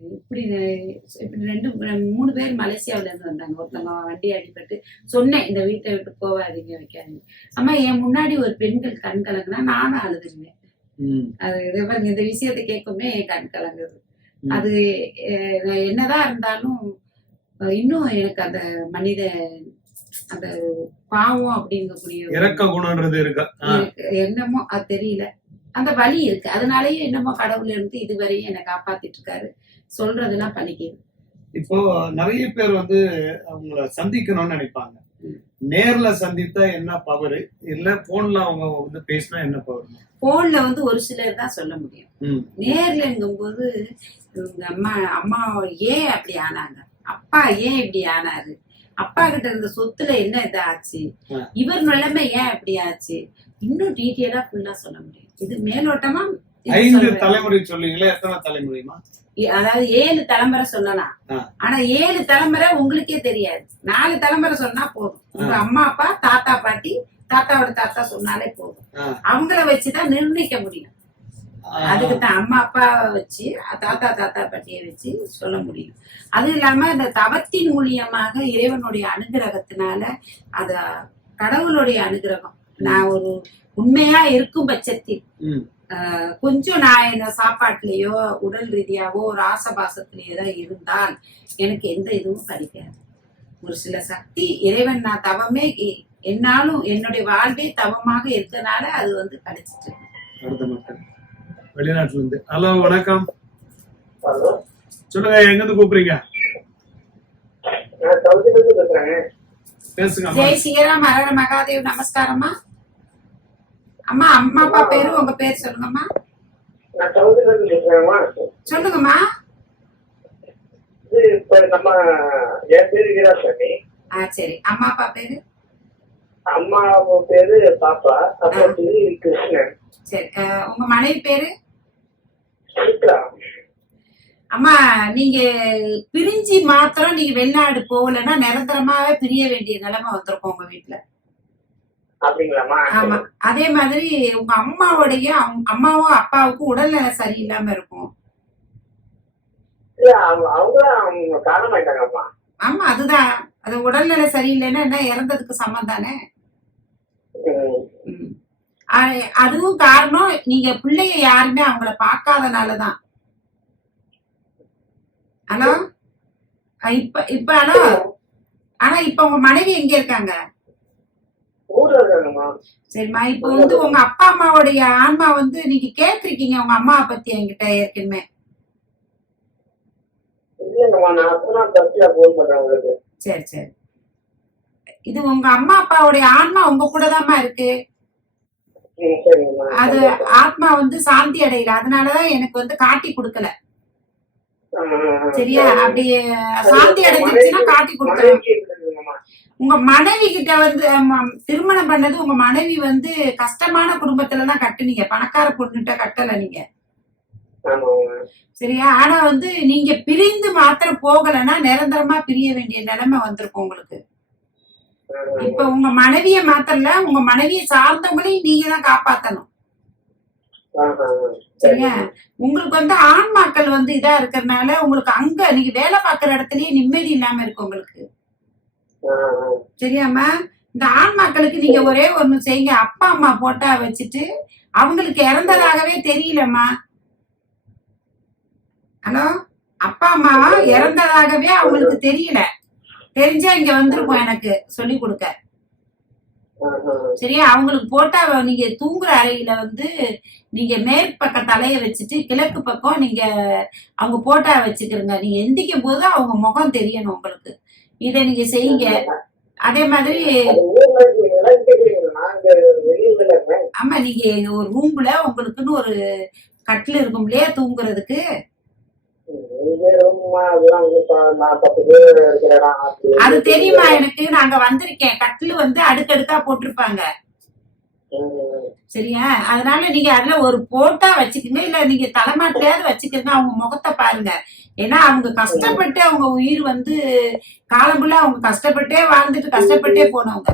இப்படி இப்படி ரெண்டு மூணு பேர் மலேசியாவுல இருந்து வந்தாங்க. ஒருத்தவங்க வண்டி அடிபட்டு சொன்னேன் இந்த வீட்டை விட்டு போகாதீங்க வைக்காதீங்க. அம்மா என் முன்னாடி ஒரு பெண்கள் கண் கலங்குனா நானும் அழுதுருவேன். அது இது பாருங்க இந்த விஷயத்தை கேட்குமே என் கண் கலங்குது. அது என்னதான் இருந்தாலும் இன்னும் எனக்கு அந்த மனித அந்த பாவம் அப்படிங்கக்கூடிய இறக்க குணம்ன்றது இருக்கா. என்னமோ அது தெரியல. அந்த வலி இருக்கு. அதனாலயே என்னமோ கடவுள் இருந்து இதுவரையும் என்னை காப்பாத்திட்டு இருக்காரு. சொல்றதெல்லாம் பண்ணிக்கிது இப்போ நிறைய பேர் வந்து அவங்கள சந்திக்கணும்னு நினைப்பாங்க. நேர்ல சந்தித்தா என்ன பவர் இல்ல போன்ல அவங்க வந்து பேசினா என்ன பவர் போன்ல வந்து ஒரு சிலர் தான் சொல்ல முடியும். ம். நேர்லங்கும்போது இவங்க அம்மா அம்மா ஏன் அப்படி ஆனாங்க? அப்பா ஏன் இப்படி ஆனாரு? அப்பா கிட்ட இருந்த சொத்துல என்ன இது ஆச்சு ஆ. இவர் நிலைமை ஏன் அப்படி ஆச்சு? இன்னும் டீட்டெயிலா ஃபுல்லா சொல்ல முடியும். இது மேலோட்டமா ஐந்து. தலைமுறை சொல்லுவீங்களா எத்தனை தலைமுறைமா அதாவது ஏழு தலைமுறை சொல்லலாம். ஆனா ஏழு தலைமுறை உங்களுக்கே தெரியாது. நாலு தலைமுறை சொன்னா போதும். உங்க அம்மா அப்பா தாத்தா பாட்டி தாத்தாவோட தாத்தா சொன்னாலே போதும். அவங்கள வச்சுதான் நிர்ணயிக்க முடியும். அதுக்கு தான் அம்மா அப்பாவை வச்சு தாத்தா தாத்தா பாட்டியை வச்சு சொல்ல முடியும். அது இல்லாம இந்த தவத்தின் மூலியமாக இறைவனுடைய அனுகிரகத்தினால அத கடவுளுடைய அனுகிரகம். நான் ஒரு உண்மையா இருக்கும் பட்சத்தில் கொஞ்சம் நான் என்ன சாப்பாட்டுலயோ உடல் ரீதியாவோ ஒரு ஆசபாசத்திலேயோ தான் இருந்தால் எனக்கு எந்த இதுவும் கிடைக்காது ஒரு சில சக்தி இறைவன் நான் தவமே என்னாலும் என்னுடைய வாழ்வே தவமாக இருக்கனால அது வந்து கிடைச்சிட்டு வெளிநாட்டுல இருந்து ஹலோ வணக்கம். ஹலோ. சொல்லுங்க எங்க இருந்து கூப்பிடுறீங்க பேசுங்க அம்மா. ஜெய் ஸ்ரீராம் ஹரஹர மகாதேவ் நமஸ்காரம்மா. அம்மா அம்மா அப்பா பேரு உங்க பேர் சொல்லுங்கம்மா. சொல்லுங்கம்மா. ஆ சரி. அம்மா அப்பா பேரு? அம்மா பேரு பாப்பா அப்பா பேரு கிருஷ்ணன். சரி. உங்க மனைவி பேரு? அம்மா நீங்க பிரிஞ்சு மாத்திரம் நீங்க வெளிநாடு போகலைன்னா நிரந்தரமாவே பிரிய வேண்டிய நிலைமை வந்திருக்கும் உங்க வீட்டுல. ஆமா. அதே மாதிரி உங்க அம்மாவுடைய அவங்க- அம்மாவும் அப்பாவுக்கும் உடல்நல சரியில்லாம இருக்கும். ஆமா அதுதான். அது உடல்நல சரியில்லைன்னா என்ன இறந்ததுக்கு சமம் தானே? அதுவும் காரணம் நீங்க பிள்ளைய யாருமே அவங்கள பார்க்காதனாலதான். ஹலோ? அ, இப்ப இப்ப ஹலோ? ஆனா இப்ப உங்க மனைவி எங்க இருக்காங்க? சரிம்மா இப்ப வந்து உங்க அப்பா அம்மாவுடைய ஆன்மா வந்து நீங்க கேட்டிருக்கீங்க உங்க அம்மாவை பத்தி என்கிட்ட ஏற்கனவே. சரி சரி. இது உங்க அம்மா அப்பாவுடைய ஆன்மா உங்க கூட இருக்கு? ம், சரிங்கம்மா. அது ஆத்மா வந்து சாந்தி அடையல அதனாலதான் எனக்கு வந்து காட்டி கொடுக்கல. சரியா? அப்படி சாந்தி அடைஞ்சிருச்சுன்னா காட்டி இருக்குதுங்கம்மா. உங்க மனைவி கிட்ட வந்து திருமணம் பண்ணது உங்க மனைவி வந்து கஷ்டமான குடும்பத்துல தான் கட்டுனீங்க. பணக்கார பொண்ணுகிட்ட கட்டல நீங்க. சரியா? ஆனா வந்து நீங்க பிரிந்து மாத்திரம் போகலைன்னா நிரந்தரமா பிரிய வேண்டிய நிலைமை வந்திருக்கும் உங்களுக்கு. இப்ப உங்க மனைவிய மாத்திரல உங்க மனைவியை சார்ந்தவங்களையும் நீங்க தான் காப்பாத்தணும். சரியா உங்களுக்கு வந்து ஆன்மாக்கள் வந்து இதா இருக்கறனால உங்களுக்கு அங்க நீங்க வேலை பார்க்குற இடத்துலயே நிம்மதி இல்லாம இருக்கு உங்களுக்கு. ஆ, சரியாம்மா இந்த ஆன்மாக்களுக்கு நீங்க ஒரே ஒண்ணு செய்யுங்க. அப்பா அம்மா போட்டா வச்சுட்டு அவங்களுக்கு இறந்ததாகவே தெரியலம்மா ஹலோ? அப்பா அம்மா இறந்ததாகவே அவங்களுக்கு தெரியல. தெரிஞ்சா இங்க வந்திருக்கும் எனக்கு. சொல்லி கொடுக்க. சரியா? அவங்களுக்கு போட்டா நீங்க தூங்குற அறையில வந்து நீங்க மேற்பக்க தலைய வச்சுட்டு கிழக்கு பக்கம் நீங்க அவங்க போட்டா வச்சுக்கிறங்க. நீங்க எந்திக்கும் போது அவங்க முகம் தெரியணும் உங்களுக்கு. இதை நீங்க செய்யுங்க. அதே மாதிரி ஆமா நீங்க ஒரு ரூம்ல உங்களுக்குன்னு ஒரு கட்டில் இருக்கும் இல்லையா தூங்குறதுக்கு? அது தெரியுமா எனக்கு? நாங்க வந்திருக்கேன். கட்டில் வந்து அடுக்கடுக்கா போட்டிருப்பாங்க. சரியா? அதனால நீங்க அதுல ஒரு போட்டா வச்சுக்கோங்க. இல்ல நீங்க தலைமாட்டிலையாவது வச்சுக்கோங்க. அவங்க முகத்தை பாருங்க. ஏன்னா அவங்க கஷ்டப்பட்டு அவங்க உயிர் வந்து காலம் ஃபுல்லா அவங்க கஷ்டப்பட்டே வாழ்ந்துட்டு கஷ்டப்பட்டே போனவங்க.